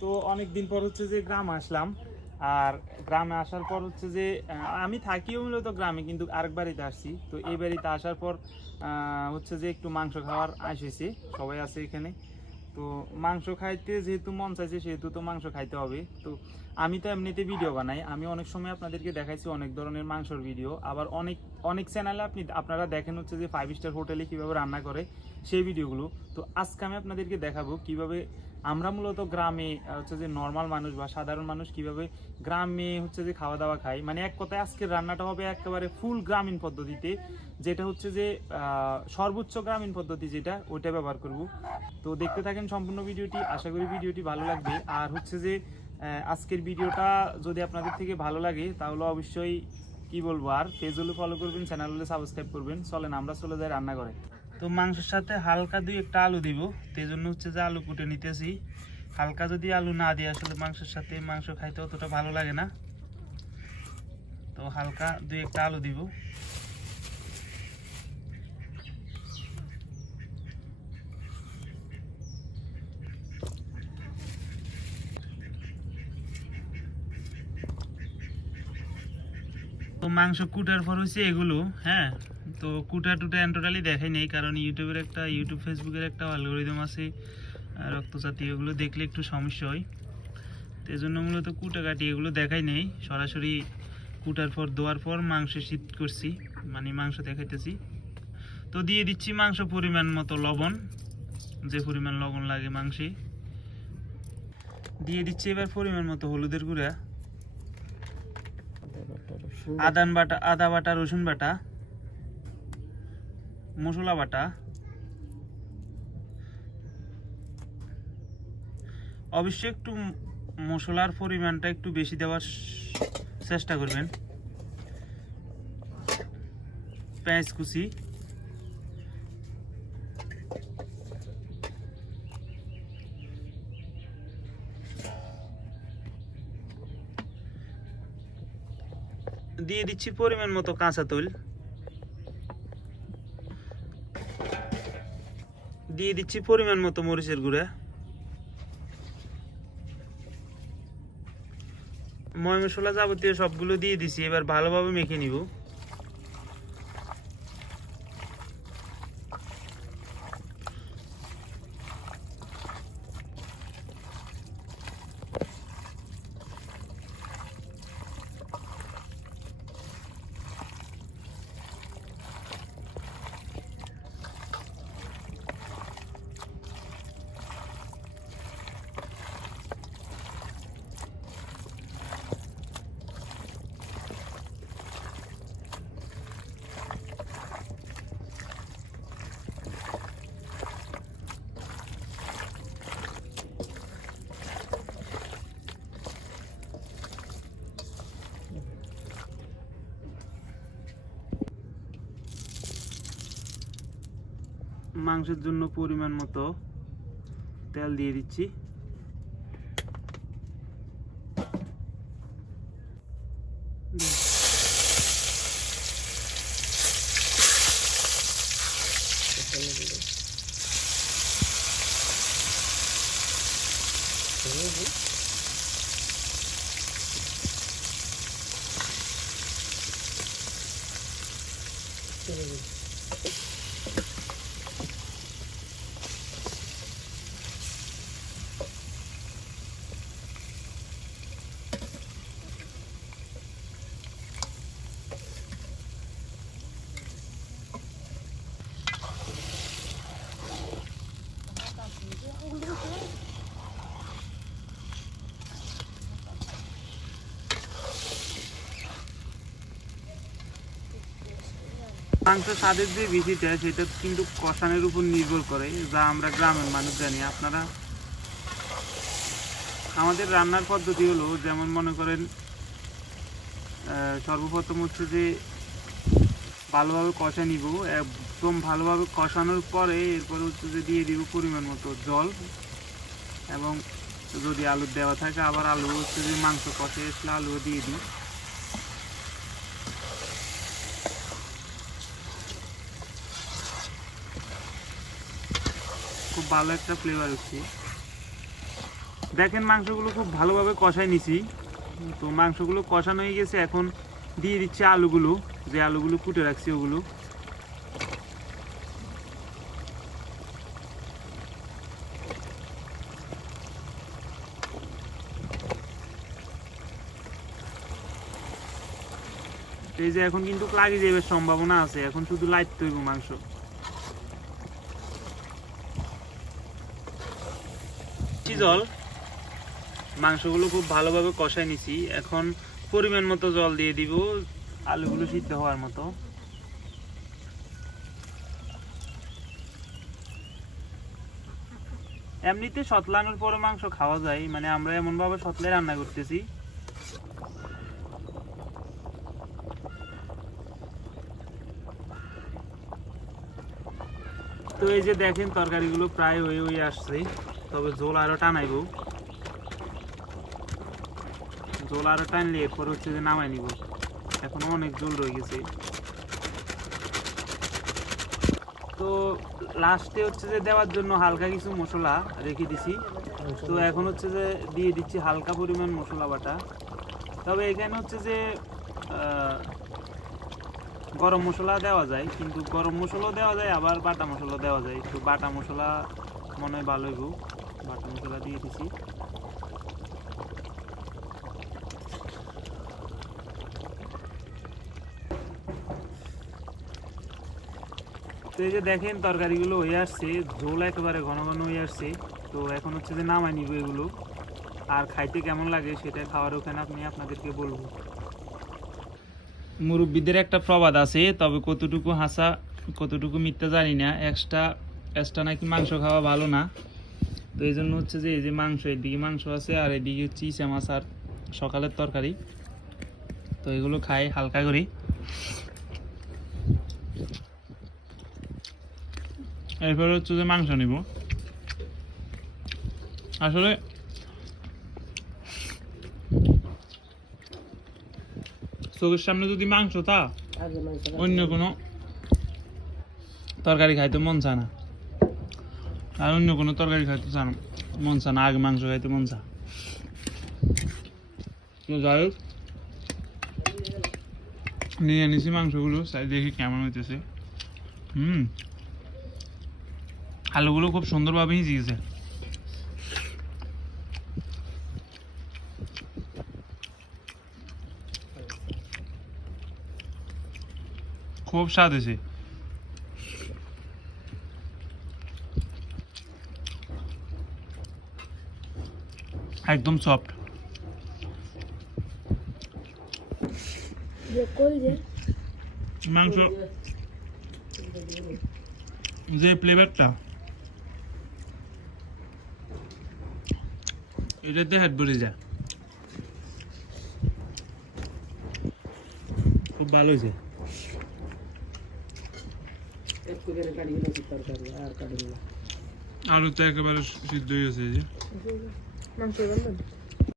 তো অনেক দিন পর হচ্ছে যে গ্রাম আসলাম। আর গ্রামে আসার পর হচ্ছে যে আমি থাকিও মূলত গ্রামে কিন্তু আরেক বাড়িতে আসছি। তো এই বাড়িতে আসার পর হচ্ছে যে একটু মাংস খাওয়ার আসেছি সবাই আছে এখানে। তো মাংস খাইতে যেহেতু মন চাইছে সেহেতু তো মাংস খাইতে হবে। তো আমি তো এমনিতে ভিডিও বানাই। আমি অনেক সময় আপনাদেরকে দেখাইছি অনেক ধরনের মাংসর ভিডিও আবার অনেক অনেক চ্যানেলে আপনি, আপনারা দেখেন হচ্ছে যে ফাইভ স্টার হোটেলে কীভাবে রান্না করে সেই ভিডিওগুলো। তো আজকে আমি আপনাদেরকে দেখাবো কীভাবে আমরা মূলত গ্রামে হচ্ছে যে নর্মাল মানুষ বা সাধারণ মানুষ কীভাবে গ্রামে হচ্ছে যে খাওয়া দাওয়া খায়। মানে এক কথায় আজকের রান্নাটা হবে একেবারে ফুল গ্রামীণ পদ্ধতিতে, যেটা হচ্ছে যে সর্বোচ্চ গ্রামীণ পদ্ধতি যেটা, ওইটা ব্যবহার করব। তো দেখতে থাকেন সম্পূর্ণ ভিডিওটি, আশা করি ভিডিওটি ভালো লাগবে। আর হচ্ছে যে আজকের ভিডিওটা যদি আপনাদের থেকে ভালো লাগে, তাহলে অবশ্যই কি বলব? আর পেজ হলে ফলো করবেন চ্যানেল হলে সাবস্ক্রাইব করবেন। চলেন, আমরা চলে যাই রান্না করে তো মাংসের সাথে হালকা দুই একটা আলু দিব। তো জন্য হচ্ছে যে আলু কুটে নিতেছি। হালকা যদি আলু না দিই আসলে মাংসের সাথে মাংস খাইতে অতটা ভালো লাগে না। তো হালকা দুই একটা আলু দিব। তো মাংস কুটার পর হচ্ছে এগুলো হ্যাঁ? তো কুটা টুটা টোটালি দেখাই নেই কারণ ইউটিউবের একটা ইউটিউব ফেসবুকের একটা অ্যালগোরিদম আছে আহ, রক্তচাতি এগুলো দেখলে একটু সমস্যা হয়। তো এই জন্য মূলত কুটা কাটি এগুলো দেখাই নেই। সরাসরি কুটার পর দেওয়ার পর মাংস শীত করছি মানে মাংস দেখাইতেছি। তো দিয়ে দিচ্ছি মাংস পরিমাণ মতো লবণ যে পরিমাণ লবণ লাগে মাংসে। দিয়ে দিচ্ছি এবার পরিমাণ মতো হলুদের গুঁড়া। আদান বাটা, আদা বাটা, রসুন বাটা, মশলা বাটা, অবশ্যই একটু মশলার পরিমাণটা একটু বেশি দেওয়ার চেষ্টা করবেন। পেঁয়াজ কুচি। দিয়ে দিচ্ছি পরিমাণ মতো কাঁচা তৈল। দিয়ে দিচ্ছি পরিমাণ মতো মরিচের গুঁড়া। ময় মশলা যাবতীয় সবগুলো দিয়ে দিছি, এবার ভালোভাবে মেখে নিব। মাংসের জন্য পরিমাণ মতো তেল দিয়ে দিচ্ছি। মাংস স্বাদের যে বেশিটা সেটা কিন্তু কষানের উপর নির্ভর করে, যা আমরা গ্রামের মানুষ জানি। আপনারা আমাদের রান্নার পদ্ধতি হলো, যেমন মনে করেন সর্বপ্রথম হচ্ছে যে ভালোভাবে কষা নিব। একদম ভালোভাবে কষানোর পরে এরপর হচ্ছে যে দিয়ে দিব পরিমাণ মতো জল। এবং যদি আলু দেওয়া থাকে, আবার আলু হচ্ছে যে মাংস কষে আসলে আলু দিয়ে দিই। খুব ভালো একটা ফ্লেভার হচ্ছে। দেখেন মাংসগুলো খুব ভালোভাবে কষাই নিছি। তো মাংসগুলো কষানো হয়ে গেছে, এখন দিয়ে দিচ্ছি আলুগুলো, যে আলুগুলো কুটে রাখছি ওগুলো। এই যে এখন কিন্তু লাগি যাবে সম্ভাবনা আছে, এখন শুধু লাইট তৈব মাংস। জল, মাংসগুলো খুব ভালোভাবে কষাই নিছি। এখন পরিমাণ মতো জল দিয়ে দিব। আলুগুলো সিদ্ধ হওয়ার মতো। এমনিতে সতলানোর পরে মাংস খাওয়া যায় মানে আমরা এমন ভাবে সতলে রান্না করতেছি। তো এই যে দেখেন, তরকারিগুলো প্রায় হয়ে হয়ে আসছে, তবে জোল আরও টানাইব। জোল আরও টানলে এরপর হচ্ছে যে নামাই নিব। এখনও অনেক জল রয়ে গেছে। তো লাস্টে হচ্ছে যে দেওয়ার জন্য হালকা কিছু মশলা রেখে দিছি। তো এখন হচ্ছে যে দিয়ে দিচ্ছি হালকা পরিমাণ মশলা বাটা। তবে এখানে হচ্ছে যে গরম মশলা দেওয়া যায়, কিন্তু গরম মশলাও দেওয়া যায়, আবার বাটা মশলা দেওয়া যায়। তো বাটা মশলা মনে হয় ভালো হইব। বাটা মশলা দিয়ে দিছি। তো এই যে দেখেন তরকারিগুলো হয়ে আসছে, ঝোল একেবারে ঘন ঘন হয়ে আসছে। তো এখন হচ্ছে যে নামাই নিব এগুলো। আর খাইতে কেমন লাগে সেটা খাওয়ার ওখানে আপনি আপনাদেরকে বলব। মুরব্বীদের একটা প্রবাদ আছে, তবে কতটুকু হাসা, কতটুকু মিথ্যা জানি না। এক্সট্রা এক্সট্রা নাকি মাংস খাওয়া ভালো না। তো এই জন্য হচ্ছে যে এই যে মাংস, এদিকে মাংস আছে আর এদিকে হচ্ছে ইসা মাছ আর সকালের তরকারি। তো এগুলো খাই হালকা করে। এরপর হচ্ছে যে মাংস নিব। আসলে চোখের সামনে যদি মাংস তা অন্য কোনো তরকারি খাইতে মন চায় না। আর অন্য কোনো তরকারি খাইতে চান মন চায় না আগে মাংস খাইতে মন চায়। তো যাই হোক নিয়ে নিছি মাংসগুলো দেখি কেমন হইতেছে। হুম। আলুগুলো খুব সুন্দরভাবে হিজে খুব স্বাদ হয়েছে একদম সফট মাংস যে ফ্লেভারটা এটাতে হাত ভরে যা। খুব ভালো হয়েছে। আলু তো একেবারে সিদ্ধ হয়েছে যে। মাংস